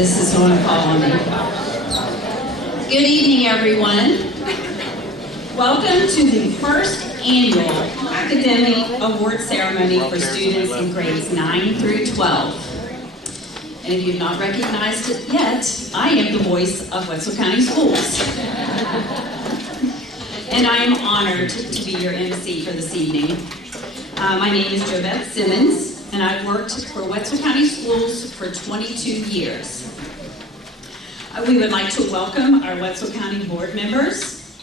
This is going to fall on me. Good evening, everyone. Welcome to the first annual Academic Award Ceremony for students in grades 9 through 12. And if you've not recognized it yet, I am the voice of Wetzel County Schools. And I am honored to be your MC for this evening. My name is Jovette Simmons, and I've worked for Wetzel County Schools for 22 years. We would like to welcome our Wetzel County board members,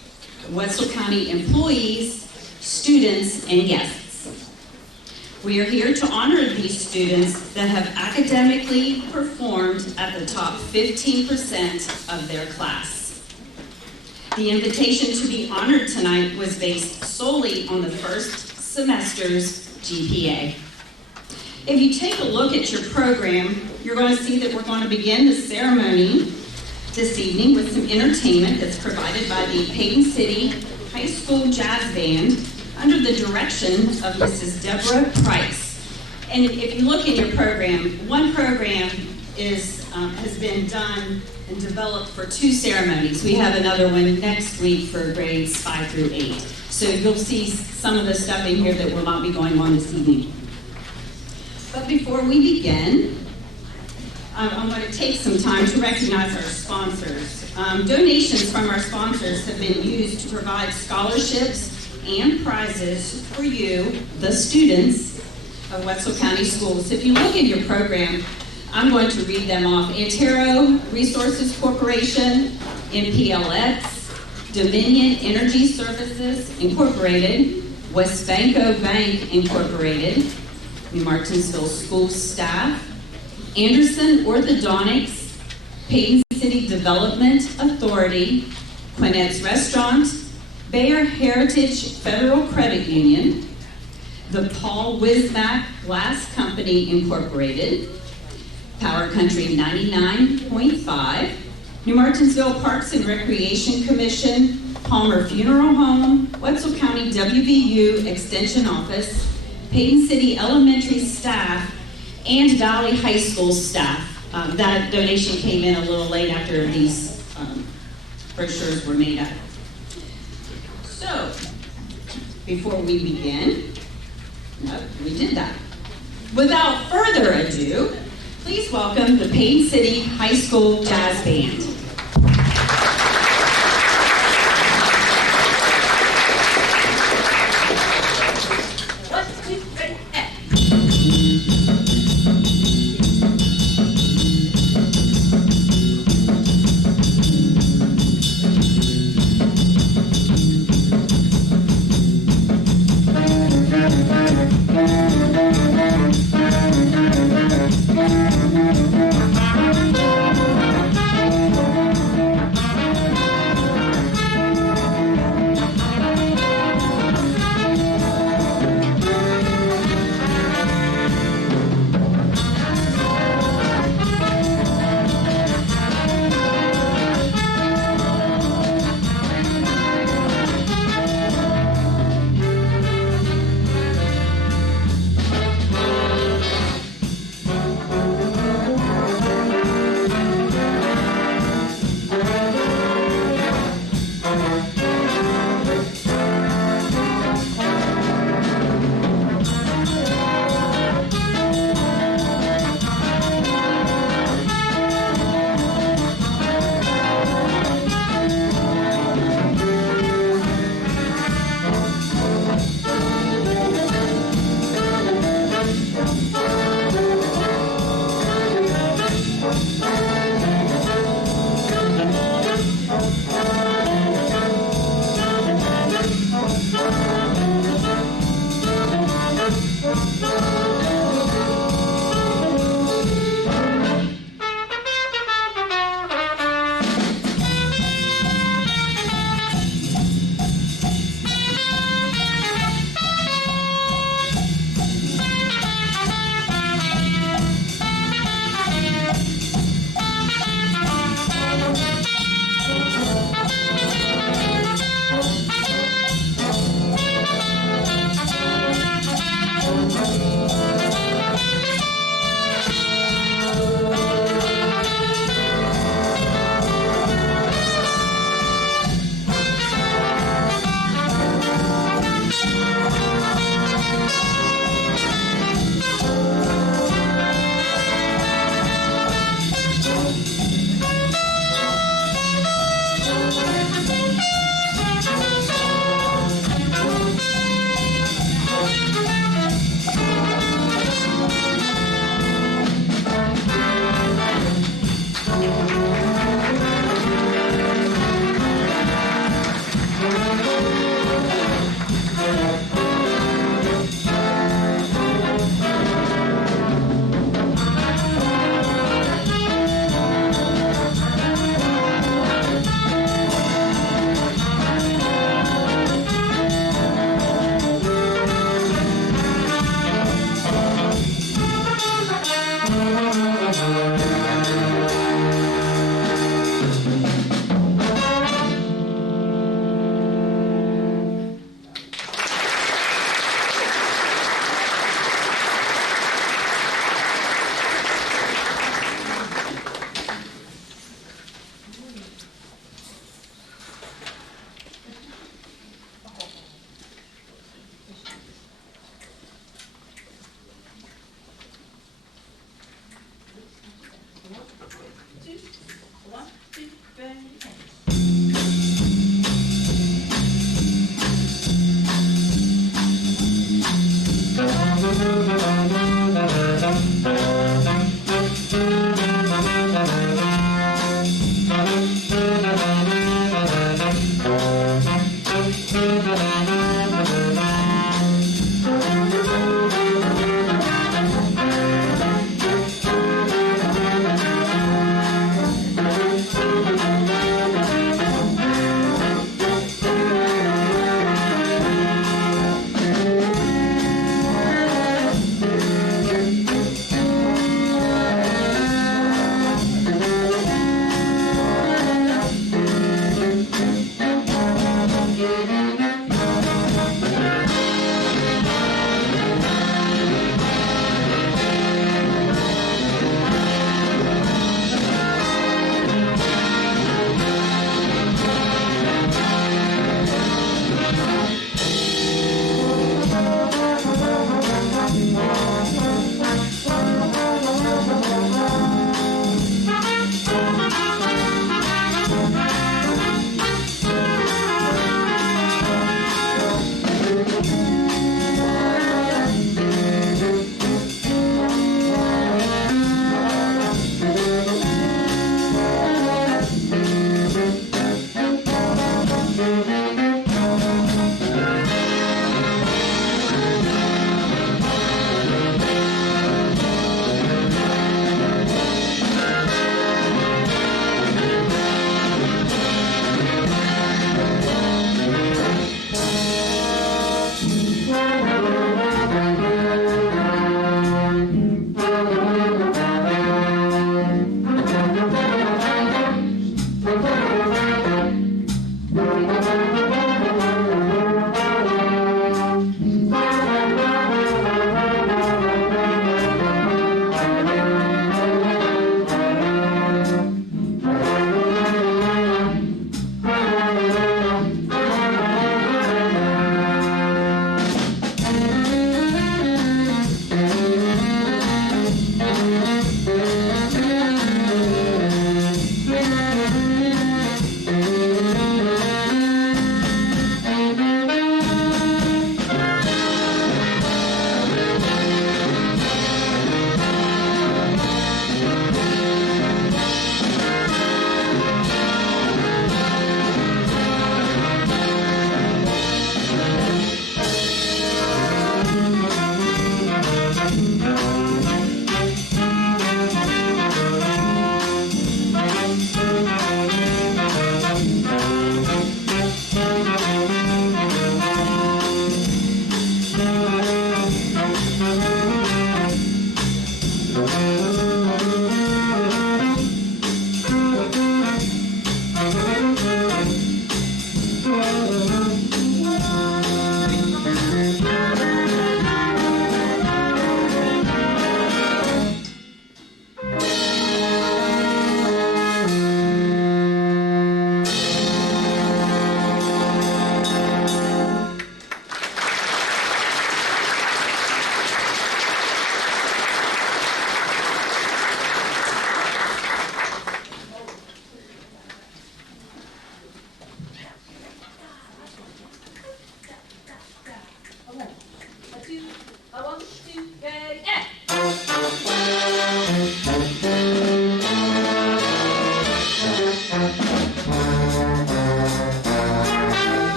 Wetzel County employees, students, and guests. We are here to honor these students that have academically performed at the top 15% of their class. The invitation to be honored tonight was based solely on the first semester's GPA. If you take a look at your program, you're going to see that we're going to begin the ceremony this evening with some entertainment that's provided by the Payton City High School Jazz Band under the direction of Mrs. Deborah Price. And if you look in your program, one program has been done and developed for 2 ceremonies. We have another one next week for grades 5 through 8. So you'll see some of the stuff in here that will not be going on this evening. But before we begin, I'm going to take some time to recognize our sponsors. Donations from our sponsors have been used to provide scholarships and prizes for you, the students of Wetzel County Schools. If you look in your program, I'm going to read them off. Antero Resources Corporation, MPLX, Dominion Energy Services Incorporated, West Banco Bank Incorporated, New Martinsville School Staff, Anderson Orthodontics, Payton City Development Authority, Quinette's Restaurant, Bayer Heritage Federal Credit Union, the Paul Wismack Glass Company Incorporated, Power Country 99.5, New Martinsville Parks and Recreation Commission, Palmer Funeral Home, Wetzel County WVU Extension Office, Payton City Elementary staff, and Valley High School staff. That donation came in a little late after these brochures were made up. So, before we begin, we did that. Without further ado, please welcome the Payton City High School Jazz Band.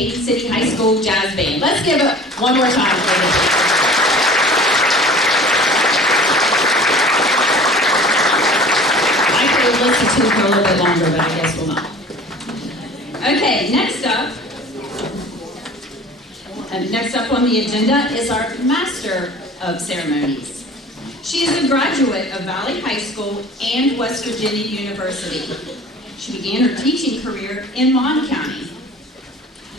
Katy City High School Jazz Band. Let's give it one more time for them. I could have listened to it for a little bit longer, but I guess we'll not. Okay, next up on the agenda is our Master of Ceremonies. She is a graduate of Valley High School and West Virginia University. She began her teaching career in Mon County.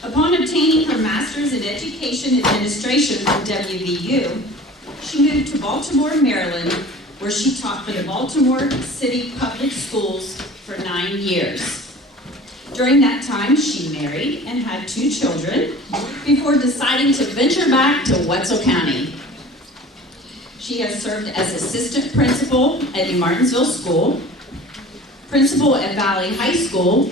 Upon obtaining her Master's in Education Administration from WVU, she moved to Baltimore, Maryland, where she taught for the Baltimore City Public Schools for 9 years. During that time, she married and had 2 children before deciding to venture back to Wetzel County. She has served as assistant principal at New Martinsville School, principal at Valley High School,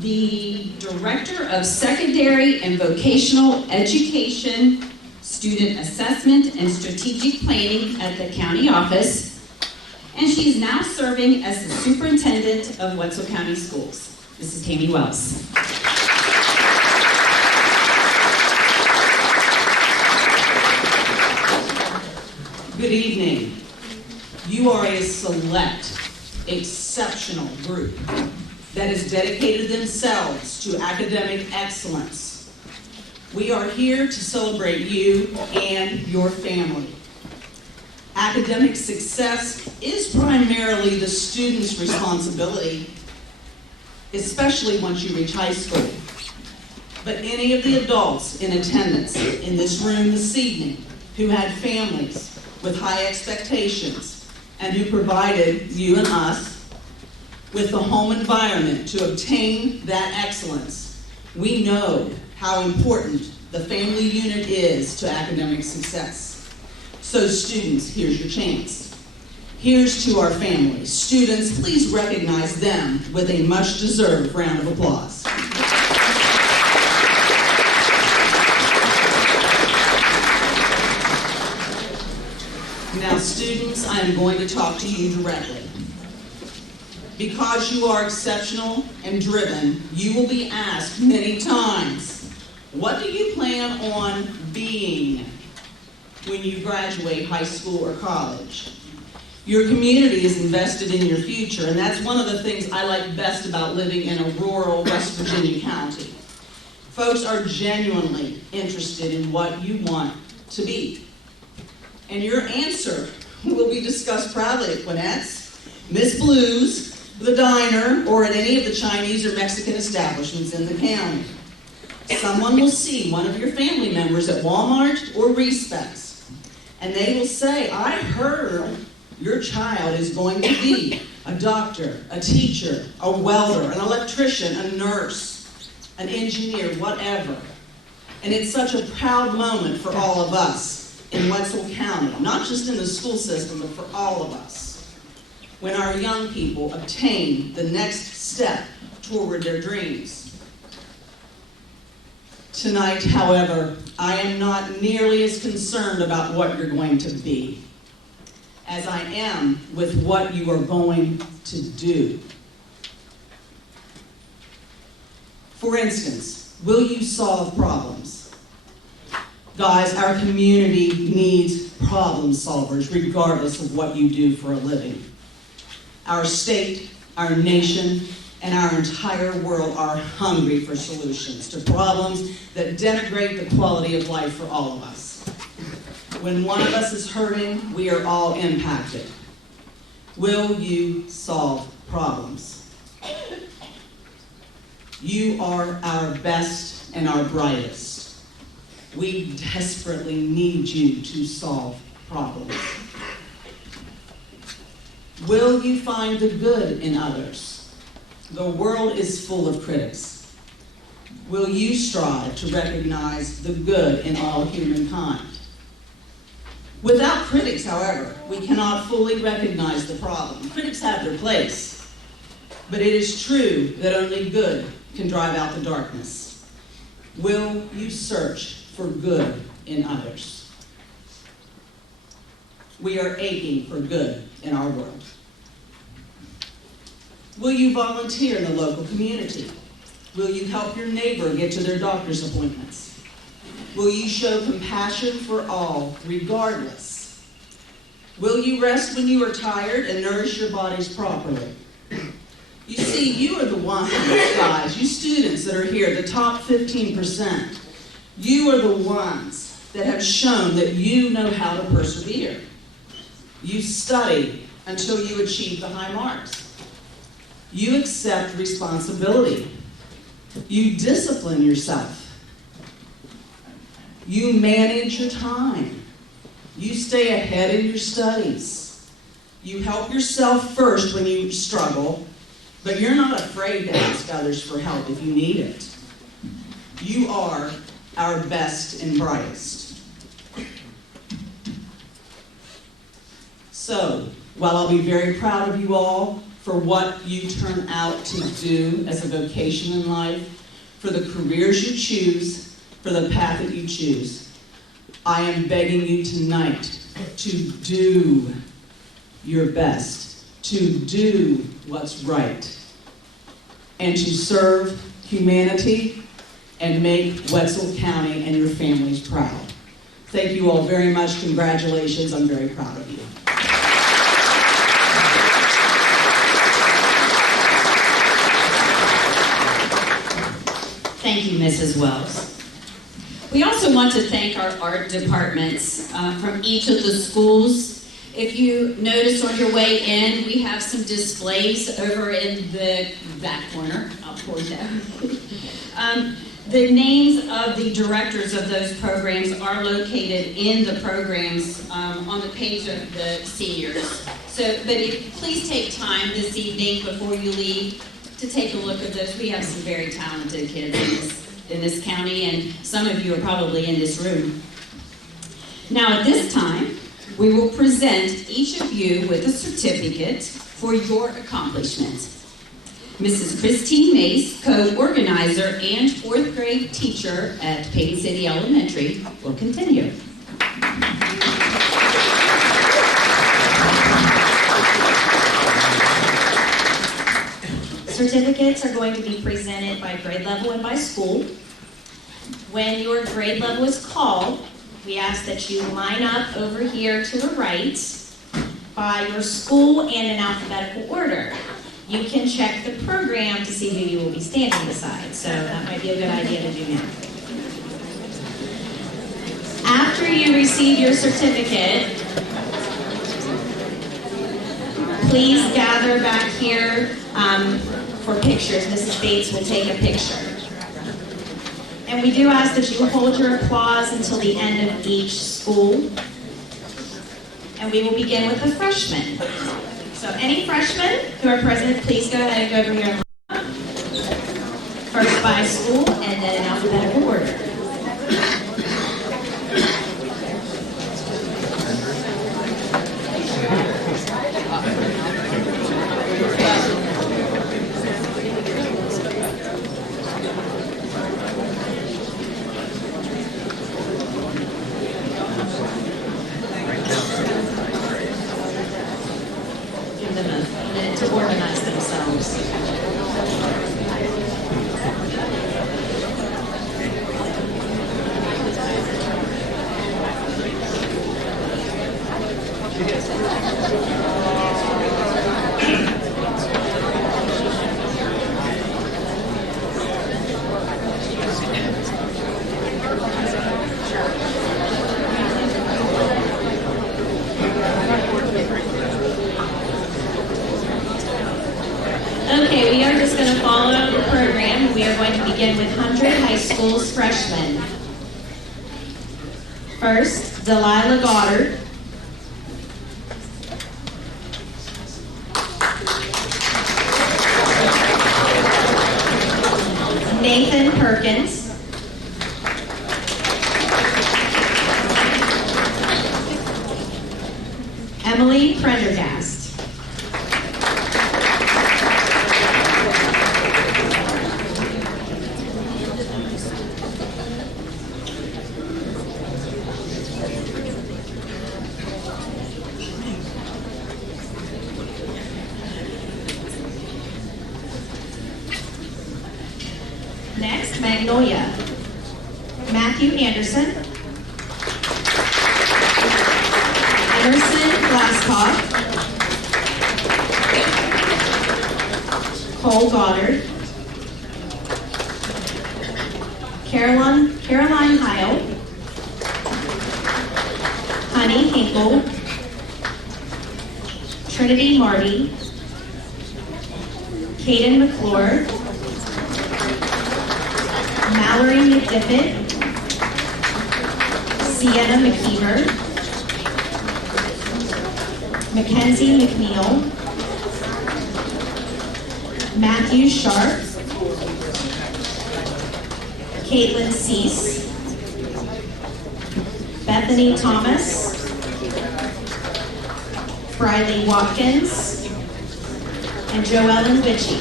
the director of secondary and vocational education, student assessment, and strategic planning at the county office, and she is now serving as the superintendent of Wetzel County Schools. This is Tammy Wells. Good evening. You are a select, exceptional group that has dedicated themselves to academic excellence. We are here to celebrate you and your family. Academic success is primarily the student's responsibility, especially once you reach high school. But any of the adults in attendance in this room this evening who had families with high expectations and who provided you and us with the home environment to obtain that excellence, we know how important the family unit is to academic success. So students, here's your chance. Here's to our families. Students, please recognize them with a much-deserved round of applause. Now, students, I am going to talk to you directly. Because you are exceptional and driven, you will be asked many times, what do you plan on being when you graduate high school or college? Your community is invested in your future, and that's one of the things I like best about living in a rural West Virginia county. Folks are genuinely interested in what you want to be. And your answer will be discussed proudly at Quinette's, Miss Blue's, the diner, or at any of the Chinese or Mexican establishments in the county. Someone will see one of your family members at Walmart or Respects, and they will say, I heard your child is going to be a doctor, a teacher, a welder, an electrician, a nurse, an engineer, whatever. And it's such a proud moment for all of us in Wetzel County, not just in the school system, but for all of us, when our young people obtain the next step toward their dreams. Tonight, however, I am not nearly as concerned about what you're going to be as I am with what you are going to do. For instance, will you solve problems? Guys, our community needs problem solvers regardless of what you do for a living. Our state, our nation, and our entire world are hungry for solutions to problems that denigrate the quality of life for all of us. When one of us is hurting, we are all impacted. Will you solve problems? You are our best and our brightest. We desperately need you to solve problems. Will you find the good in others? The world is full of critics. Will you strive to recognize the good in all humankind? Without critics, however, we cannot fully recognize the problem. Critics have their place, but it is true that only good can drive out the darkness. Will you search for good in others? We are aching for good in our world. Will you volunteer in the local community? Will you help your neighbor get to their doctor's appointments? Will you show compassion for all, regardless? Will you rest when you are tired and nourish your bodies properly? You see, you are the ones, guys, you students that are here, the top 15%. You are the ones that have shown that you know how to persevere. You study until you achieve the high marks. You accept responsibility. You discipline yourself. You manage your time. You stay ahead in your studies. You help yourself first when you struggle, but you're not afraid to ask others for help if you need it. You are our best and brightest. So, while I'll be very proud of you all for what you turn out to do as a vocation in life, for the careers you choose, for the path that you choose, I am begging you tonight to do your best, to do what's right, and to serve humanity and make Wetzel County and your families proud. Thank you all very much. Congratulations. I'm very proud of you. Thank you, Mrs. Wells. We also want to thank our art departments from each of the schools. If you notice on your way in, we have some displays over in the back corner. I'll point that. The names of the directors of those programs are located in the programs on the page of the seniors. Please take time this evening before you leave to take a look at those. We have some very talented kids in this county, and some of you are probably in this room. Now at this time, we will present each of you with a certificate for your accomplishment. Mrs. Christine Mace, co-organizer and 4th grade teacher at Payne City Elementary, will continue. Certificates are going to be presented by grade level and by school. When your grade level is called, we ask that you line up over here to the right by your school and in alphabetical order. You can check the program to see who you will be standing beside, so that might be a good idea to do now. After you receive your certificate, please gather back here for pictures. Mrs. Bates will take a picture. And we do ask that you hold your applause until the end of each school. And we will begin with the freshmen. So any freshmen who are present, please go ahead and go over here. First by school and then in alphabetical order. Give them a minute to organize themselves. Okay, we are just going to follow the program. We are going to begin with 100 High School's freshmen. First, Delilah Goddard. Nathan Perkins. Emily Prendergast. Magnolia, Matthew Anderson, Emerson Glasscock, Cole Goddard, Caroline Heil, Honey Hinkle, Trinity Marty, Caden McClure, Mallory McDiffit, Sienna McKeever, Mackenzie McNeil, Matthew Sharp, Caitlin Cease, Bethany Thomas, Briley Watkins, and Joellen Witchy.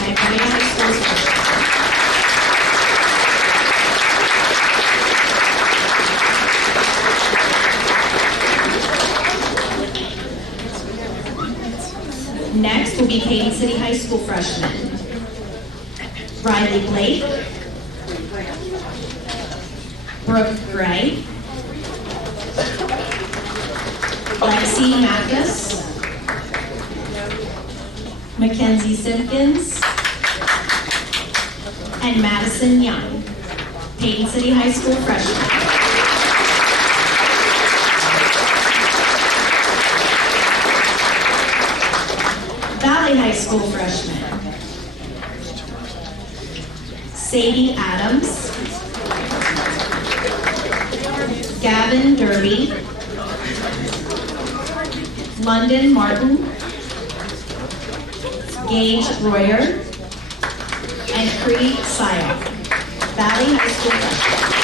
Magnolia High School's freshmen. Next will be Payne City High School freshmen. Riley Blake, Brooke Gray, Lexi Mathis, Mackenzie Simpkins, and Madison Young. Payne City High School freshmen. Valley High School freshman. Sadie Adams, Gavin Derby, London Martin, Gage Royer, and Cree Syok. Valley High School freshmen.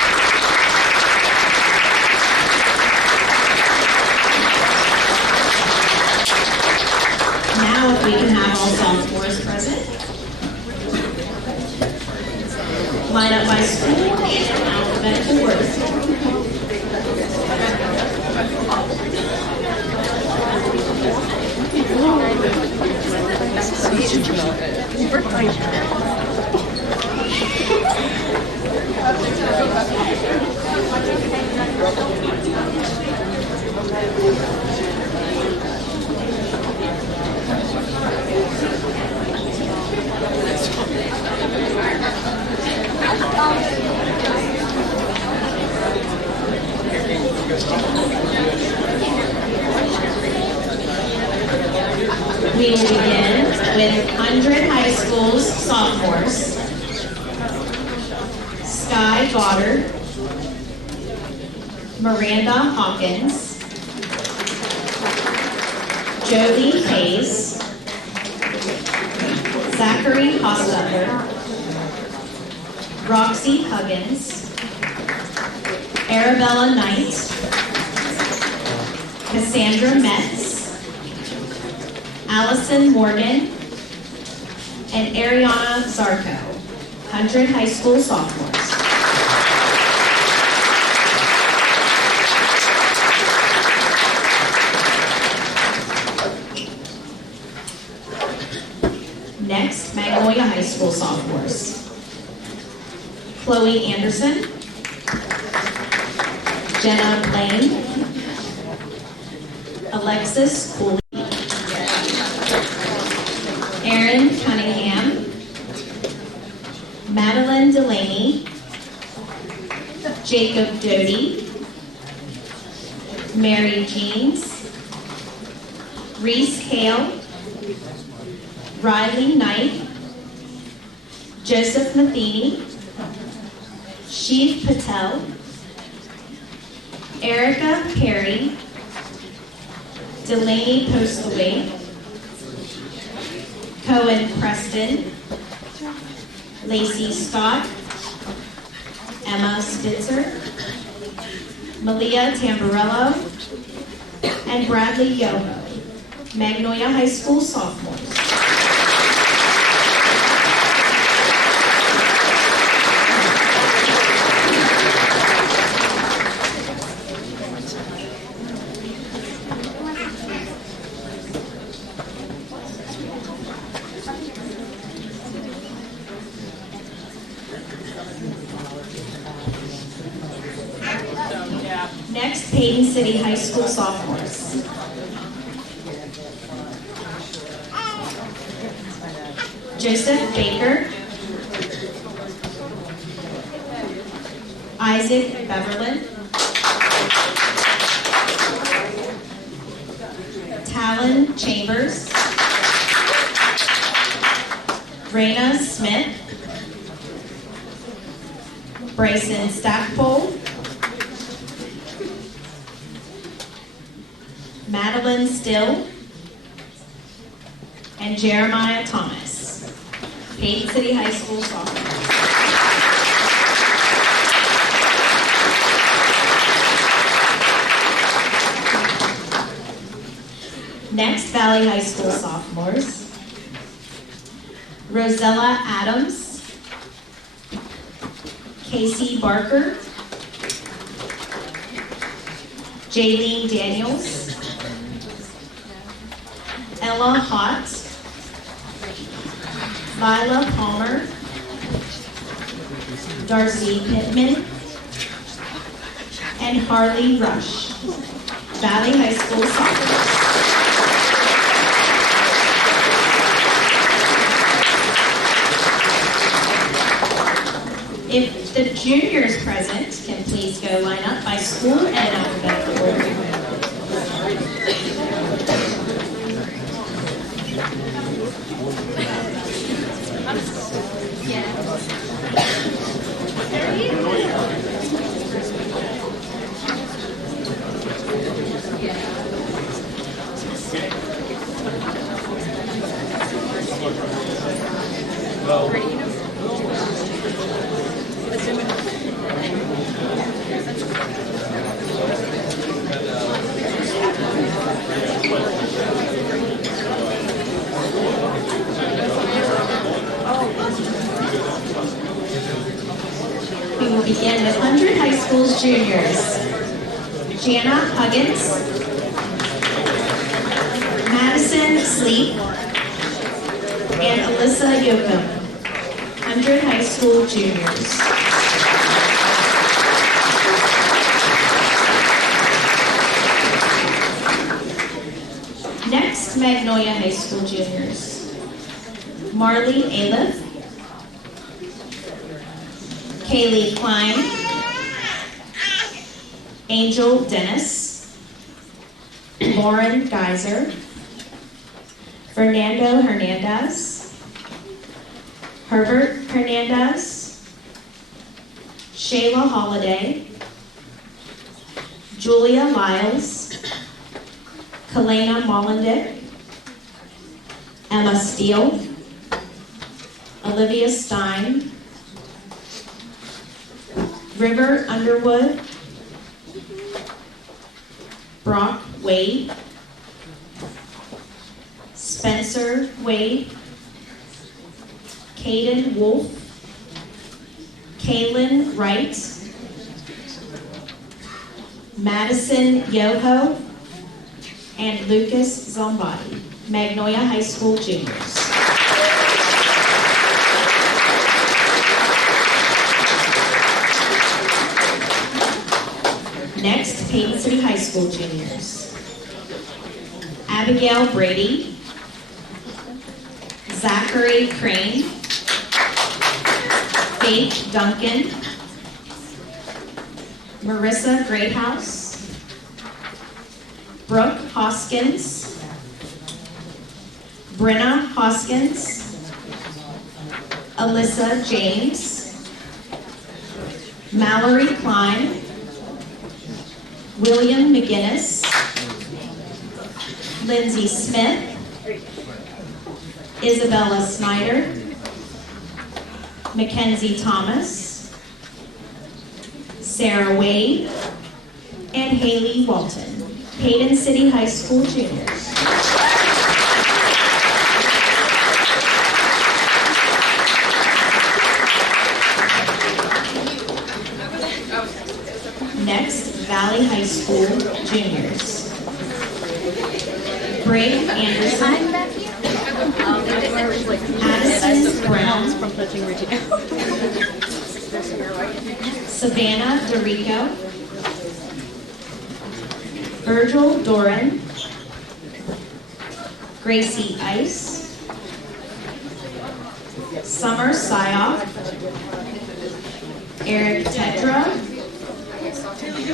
Now, if we can have all sophomores present. Line up by school and in alphabetical order. We will begin with 100 High School's sophomores. Sky Goddard, Miranda Hawkins, Jolie Hayes, Zachary Hostetter, Roxy Huggins, Arabella Knight, Cassandra Metz, Allison Morgan, and Ariana Zarko, 100 High School sophomores. Next, Magnolia High School sophomores. Chloe Anderson, Jenna Blaine, Alexis Cooley, Erin Cunningham, Madeline Delaney, Jacob Doty, Mary Jeans, Reese Hale, Riley Knight, Joseph Matheny, Shiv Patel, Erica Perry, Delaney Postlewaite, Cohen Preston, Lacey Scott, Emma Spitzer, Malia Tamburello, and Bradley Yoho, Magnolia High School sophomores. Next, Payton City High School sophomores. Joseph Baker, Isaac Beverlin, Talon Chambers, Raina Smith, Bryson Stackpole, Madeline Still, and Jeremiah Thomas. Payton City High School sophomores. Next, Valley High School sophomores. Rosella Adams, Casey Barker, Jaylene Daniels, Ella Hott, Lila Palmer, Darcy Pittman, and Harley Rush. Valley High School sophomores. If the juniors present can please go line up by school and alphabetical order. We will begin with 100 High School's juniors. Jana Huggins, Madison Sleep, and Alyssa Yocum. 100 High School juniors. Next, Magnolia High School juniors. Marley Aliff, Kaylee Klein, Angel Dennis, Lauren Geiser, Fernando Hernandez, Herbert Hernandez, Shayla Holiday, Julia Lyles, Kalena Mollendick, Emma Steele, Olivia Stein, River Underwood, Brock Wade, Spencer Wade, Caden Wolf, Kaylin Wright, Madison Yoho, and Lucas Zombati. Magnolia High School juniors. Next, Payton City High School juniors. Abigail Brady, Zachary Crane, Faith Duncan, Marissa Greathouse, Brooke Hoskins, Brenna Hoskins, Alyssa James, Mallory Klein, William McGinnis, Lindsay Smith, Isabella Snyder, Mackenzie Thomas, Sarah Wade, and Haley Walton. Payton City High School juniors. Next, Valley High School juniors. Brig Anderson, Addison Brown, Savannah DeRico, Virgil Doran, Gracie Ice, Summer Syop, Eric Tedra,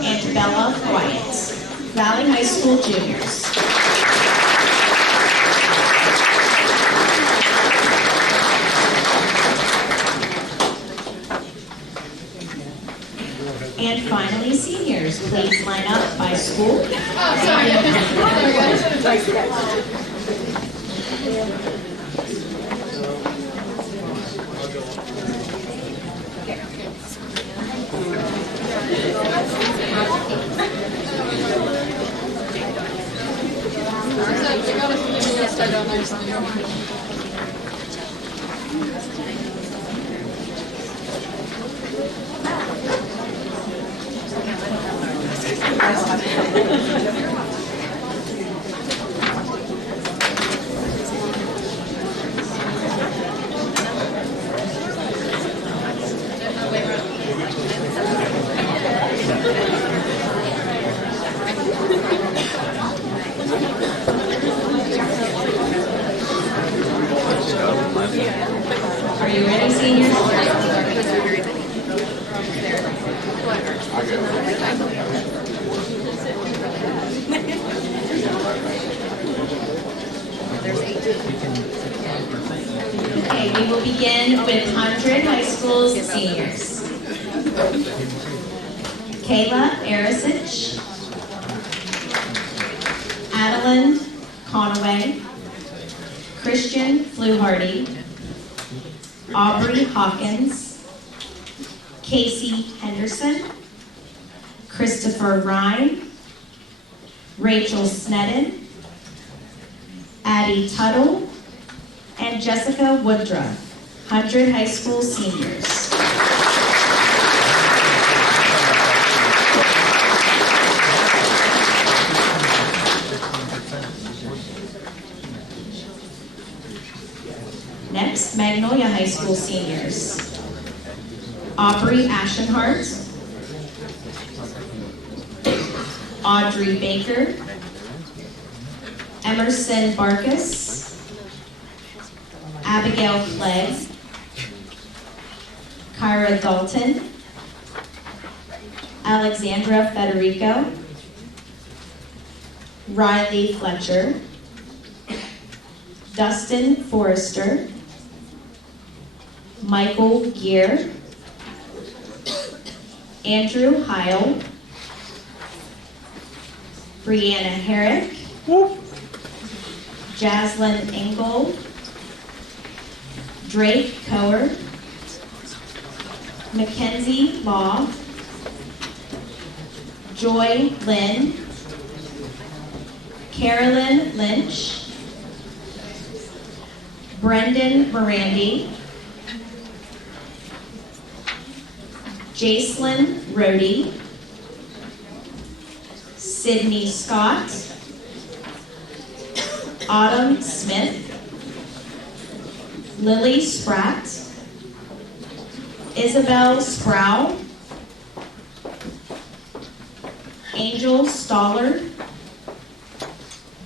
and Bella Wyatt. Valley High School juniors. And finally, seniors, please line up by school. Are you ready, seniors? Okay, we will begin with 100 high school seniors. Kayla Arasich, Adeline Conaway, Christian Fluharty, Aubrey Hawkins, Casey Henderson, Christopher Ryan, Rachel Snedden, Addie Tuttle, and Jessica Woodruff, 100 high school seniors. Next, Magnolia High School seniors. Aubrey Ashenhart, Audrey Baker, Emerson Barkus, Abigail Clegg, Kyra Dalton, Alexandra Federico, Riley Fletcher, Dustin Forrester, Michael Gear, Andrew Heil, Brianna Herrick, Jaslyn Engel, Drake Coer, Mackenzie Law, Joy Lynn, Carolyn Lynch, Brendan Morandi, Jacelyn Rohde, Sydney Scott, Autumn Smith, Lily Spratt, Isabel Sproul, Angel Stoller,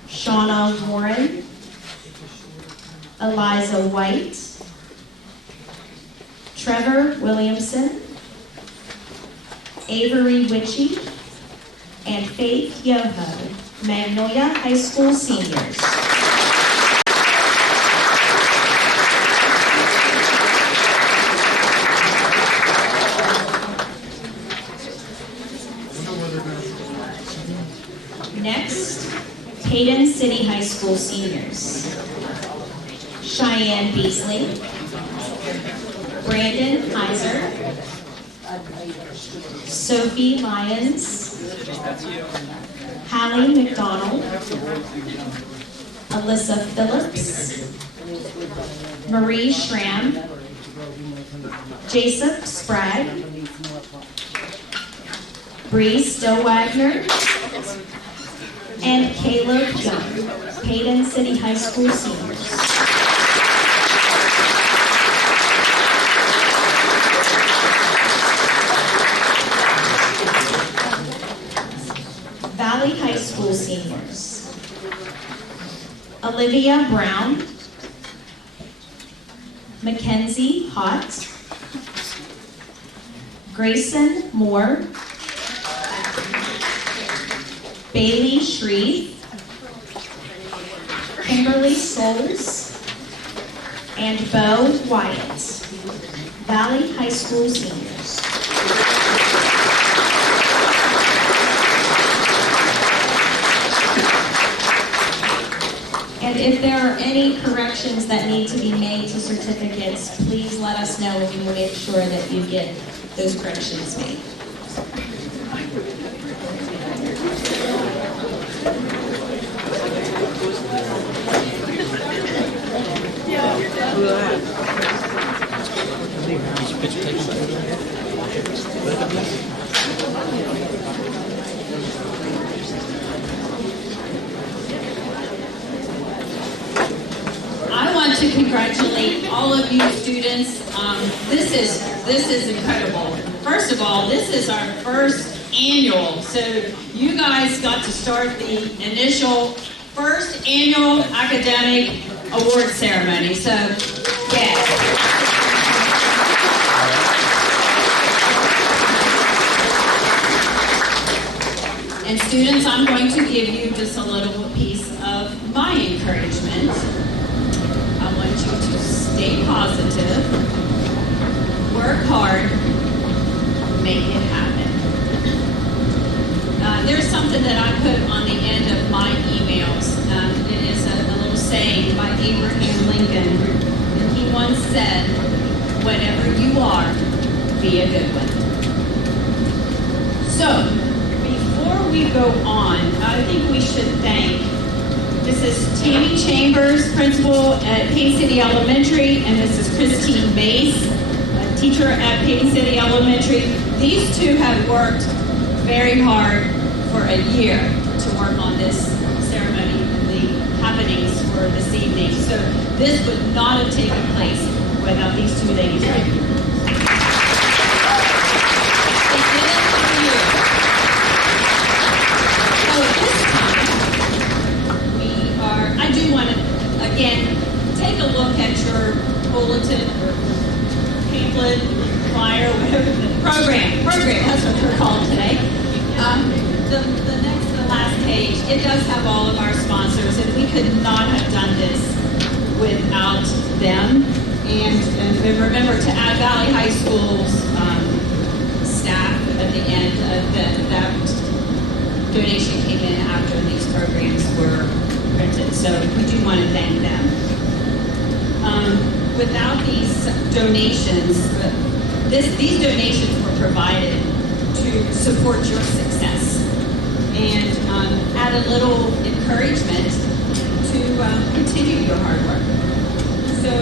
Shauna Warren, Eliza White, Trevor Williamson, Avery Witchy, and Faith Yoho, Magnolia High School seniors. Next, Hayden City High School seniors. Cheyenne Beasley, Brandon Heiser, Sophie Lyons, Hallie McDonald, Alyssa Phillips, Marie Schramm, Jason Sprague, Bree Stowagner, and Caleb Young, Hayden City High School seniors. Valley High School School seniors. Olivia Brown, Mackenzie Hott, Grayson Moore, Bailey Shreve, Kimberly Souls, and Bo Wyatt, Valley High School seniors. And if there are any corrections that need to be made to certificates, please let us know and we will make sure that you get those corrections made. I want to congratulate all of you students. This is incredible. First of all, this is our first annual, so you guys got to start the initial first annual academic award ceremony. So, yeah. And students, I'm going to give you just a little piece of my encouragement. I want you to stay positive, work hard, make it happen. There's something that I put on the end of my emails. It is a little saying by Abraham Lincoln. And he once said, whatever you are, be a good one. So, before we go on, I think we should thank Mrs. Tammy Chambers, principal at Payne City Elementary, and Mrs. Christine Mace, a teacher at Payne City Elementary. These two have worked very hard for a year to work on this ceremony and the happenings for this evening. So this would not have taken place without these two ladies right here. They did it for you. So at this time, I do want to, again, take a look at your bulletin or pamphlet, flyer, whatever, program, that's what they're called today. The last page, it does have all of our sponsors, and we could not have done this without them. And remember to add Valley High School's staff at the end. That donation came in after these programs were printed, so we do want to thank them. Without these donations, these donations were provided to support your success and add a little encouragement to continue your hard work. So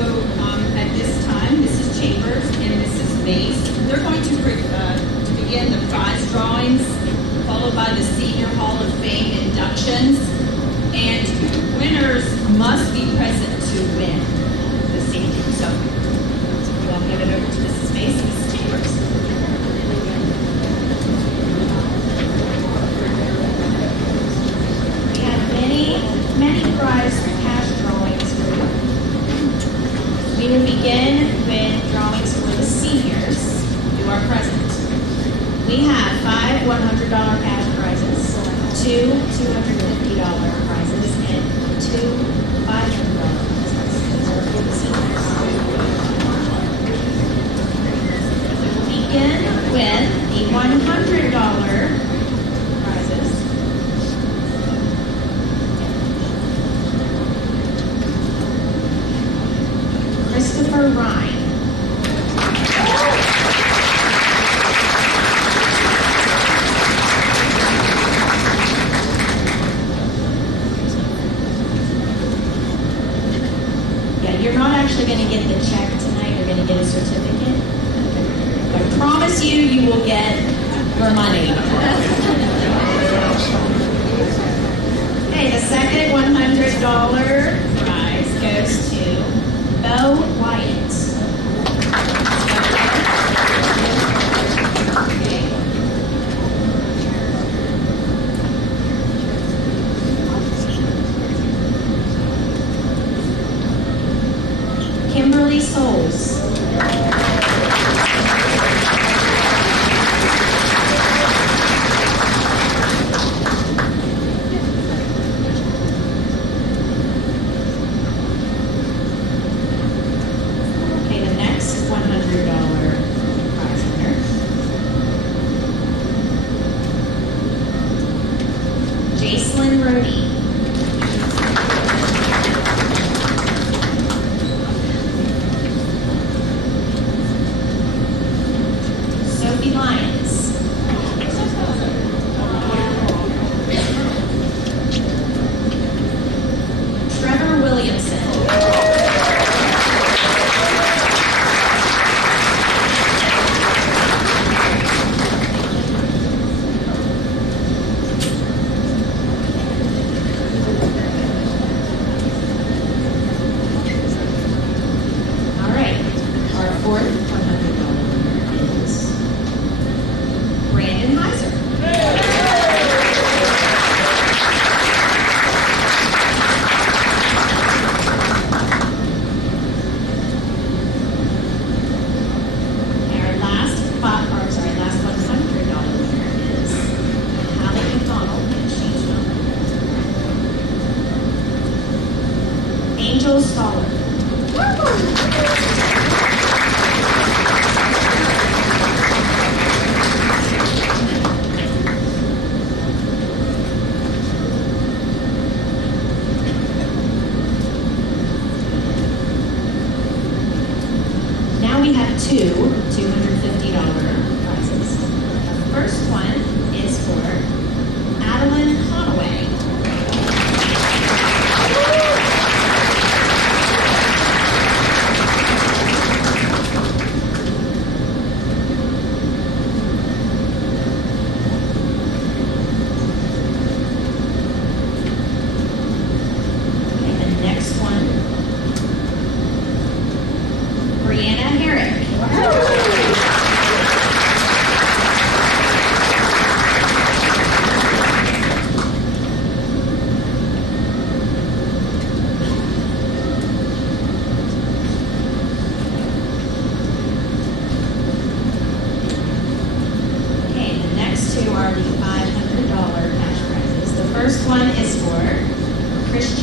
at this time, Mrs. Chambers and Mrs. Mace, they're going to begin the prize drawings, followed by the Senior Hall of Fame inductions, and winners must be present to win this evening. So I'll give it over to Mrs. Mace and Mrs. Chambers. Many prize cash drawings for you. We will begin with drawings for the seniors who are present. We have 5 $100 cash prizes, 2 $250 prizes, and 2 $500 prizes. These are for the seniors. We will begin with the $100 prizes. Christopher Ryan. Yeah, you're not actually going to get the check tonight. You're going to get a certificate. I promise you, you will get your money. Okay, the second $100 prize goes to Bo Wyatt.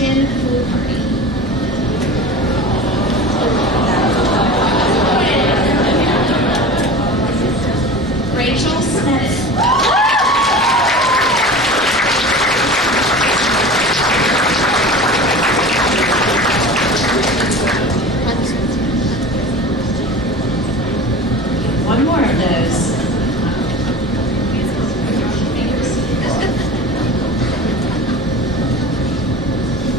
Christian pool party. Rachel Smith. One more of those.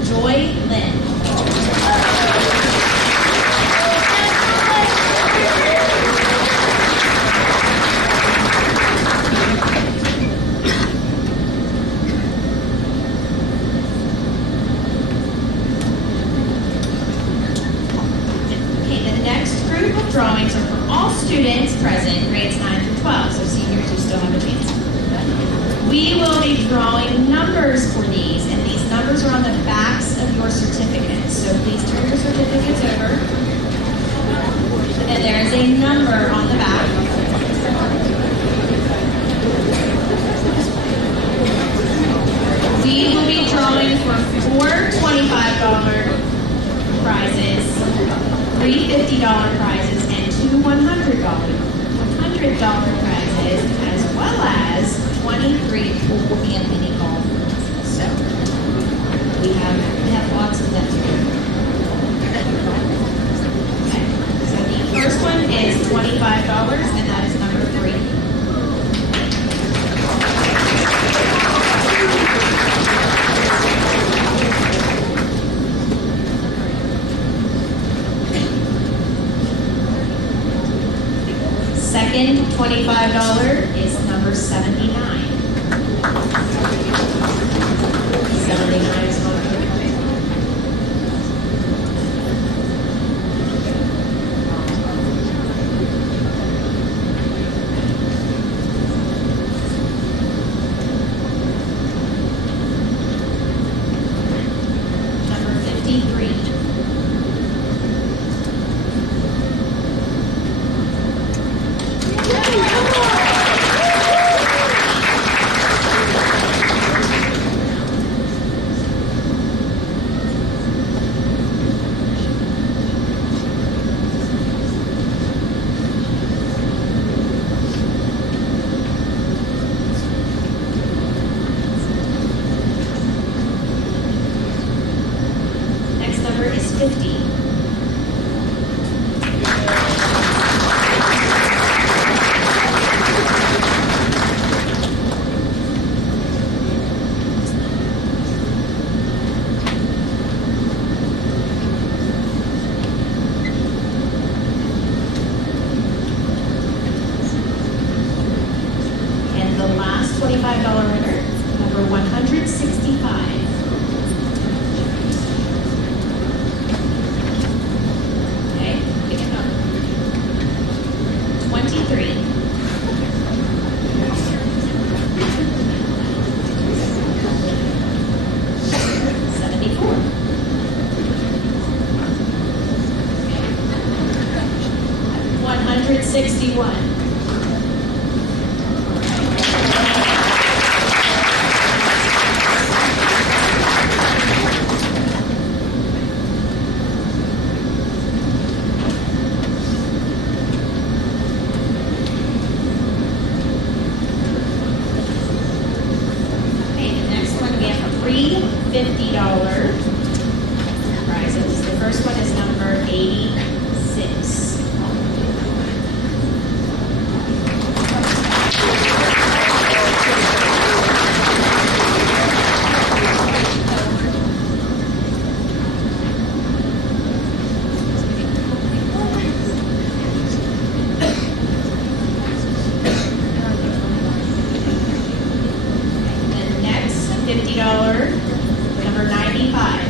Joy Lynn. Okay, the next group of drawings are for all students present, grades 9 through 12, so seniors, you still have a chance. We will be drawing numbers for these, and these numbers are on the backs of your certificates. So please turn your certificates over. And there is a number on the back. We will be drawing for 4 $25 prizes, 3 $50 prizes, and 2 $100 prizes, as well as 23 pool and mini golf. So we have lots of them. Okay. So the first one is $25, and that is number 3. Second $25 is number 79. 79 is number 3. Number 53. Next number is 50. And the last $25 winner, number 165. Okay, pick a number. 23. 74. 161. Okay, the next one we have three $50 prizes. The first one is number 86. The next $50, number 95.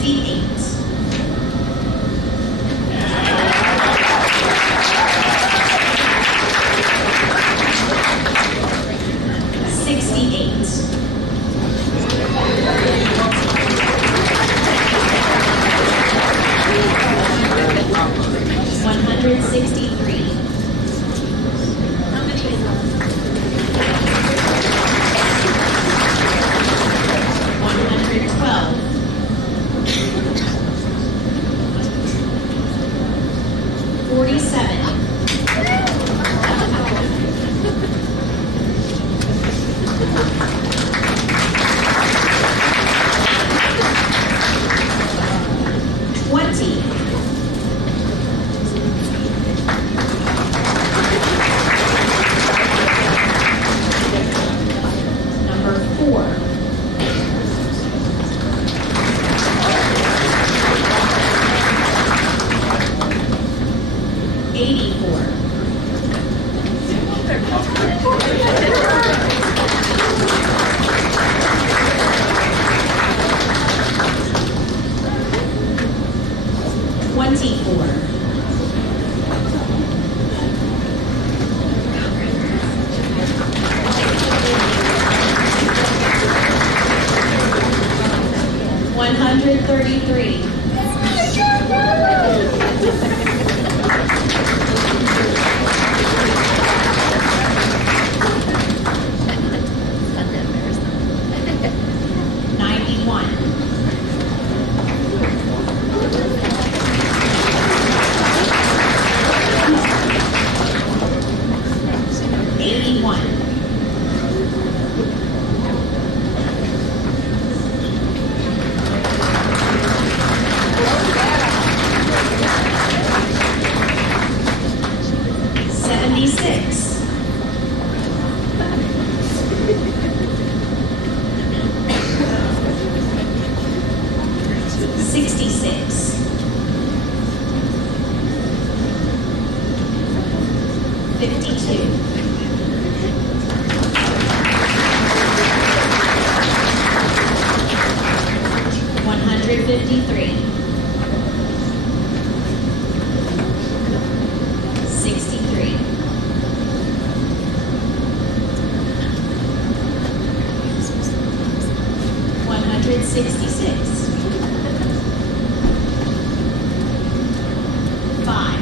58. 68. 163. 112. 47. 20. 4. 84. 24. 133. 91. 81. 76. 66. 52. 153. 63. 166. 5.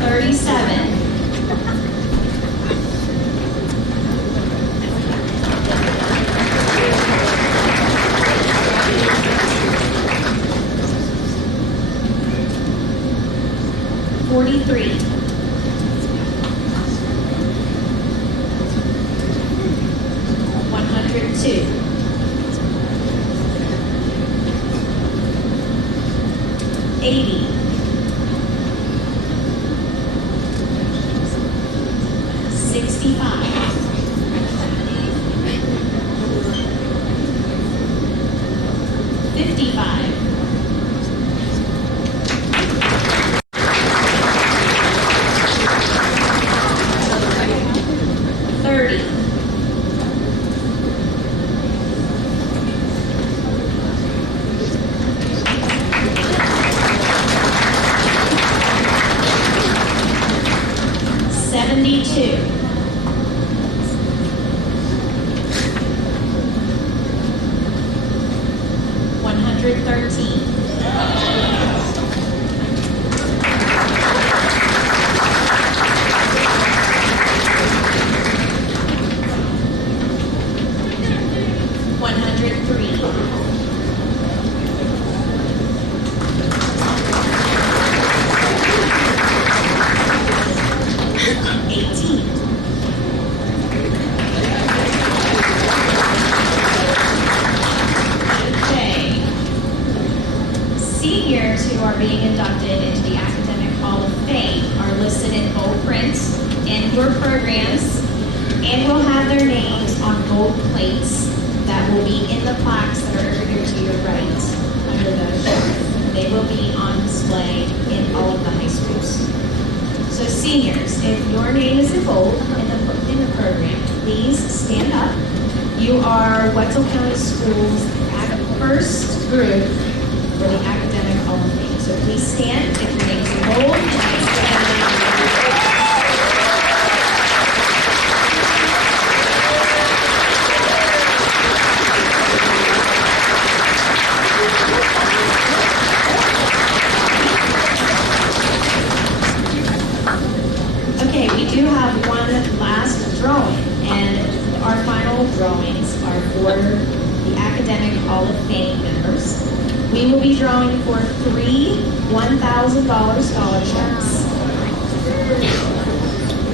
37. 43. 102. 80. 65. 55. 30. 72. 113. 103. 18. 'Kay. Seniors who are being inducted into the Academic Hall of Fame are listed in bold print in your programs and will have their names on gold plates that will be in the plaques that are over here to your right under the They will be on display in all of the high schools. So seniors, if your name is in bold in the program, please stand up. You are Wetzel County Schools' first group for the Academic Hall of Fame. So please stand if your name is in bold. Okay, we do have one last drawing, and our final drawings are for the Academic Hall of Fame members. We will be drawing for 3 $1,000 scholarships.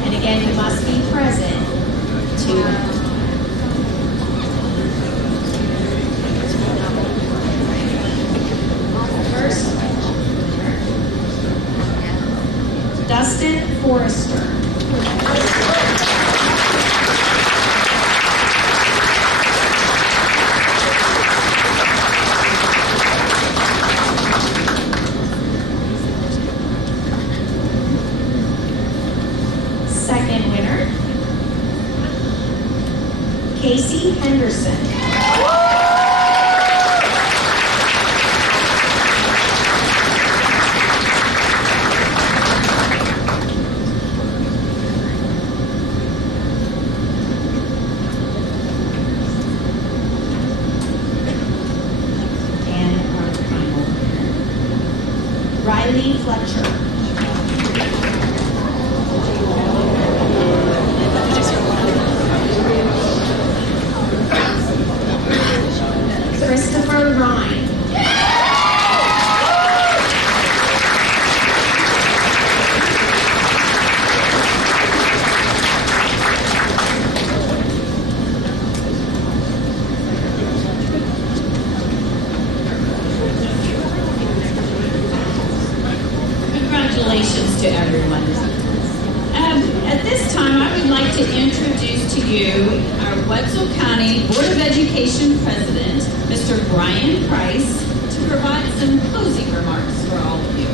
And again, you must be present to first, Dustin Forrester. Second winner, Casey Henderson. And our final winner, Riley Fletcher. Christopher Ryan. Congratulations to everyone. At this time, I would like to introduce to you our Wetzel County Board of Education President, Mr. Brian Price, to provide some closing remarks for all of you.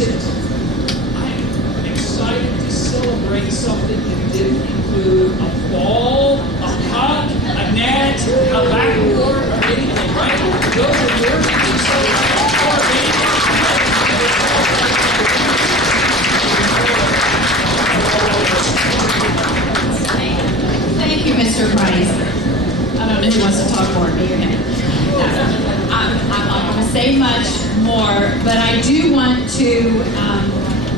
that's it. I'm excited to celebrate something that didn't include a ball, a cup, a net, a backboard, or anything, right? Those are yours to celebrate or Thank you, Mr. Price. I don't know who wants to talk more, but you're him. I'm not going to say much more, but I do want to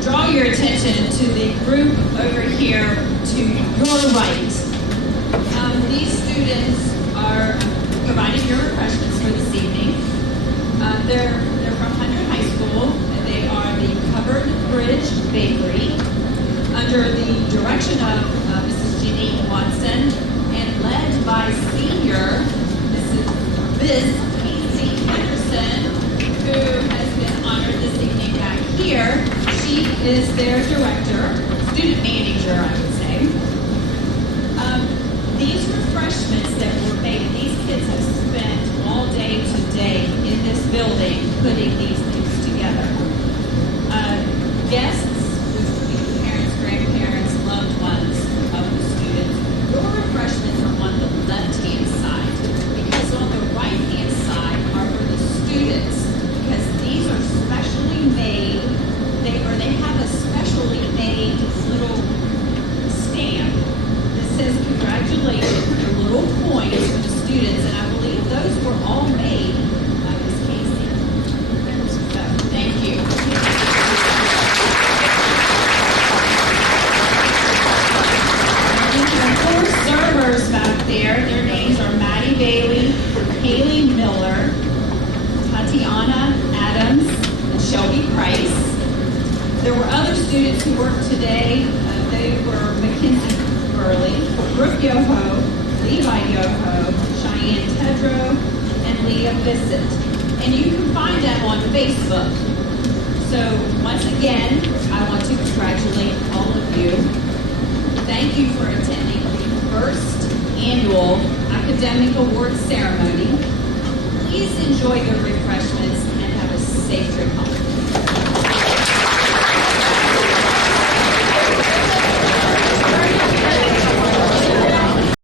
draw your attention to the group over here to your right. These students are providing your refreshments for this evening. They're from Hunter High School. They are the Covered Bridge Bakery under the direction of Mrs. Jeanine Watson and led by senior Miss Casey Henderson, who has been honored this evening back here. She is their director, student manager, I would say. These refreshments that were made, these kids have spent all day today in this building putting these things together. Guests, which would be parents, grandparents, loved ones of the students, your refreshments are on the left-hand side, because on the right-hand side are for the students, because these are specially made, they have a specially made little stamp that says congratulations, with little coins for the students, and I believe those were all made by Ms. Casey. So, thank you. The four servers back there, their names are Maddie Bailey, Haley Miller, Tatiana Adams, and Shelby Price. There were other students who worked today. They were Mackenzie Burley, Brooke Yoho, Levi Yoho, Cheyenne Tedrow, and Leah Bissett. And you can find them on Facebook. So once again, I want to congratulate all of you. Thank you for attending the first annual Academic Awards Ceremony. Please enjoy the refreshments and have a safe trip home.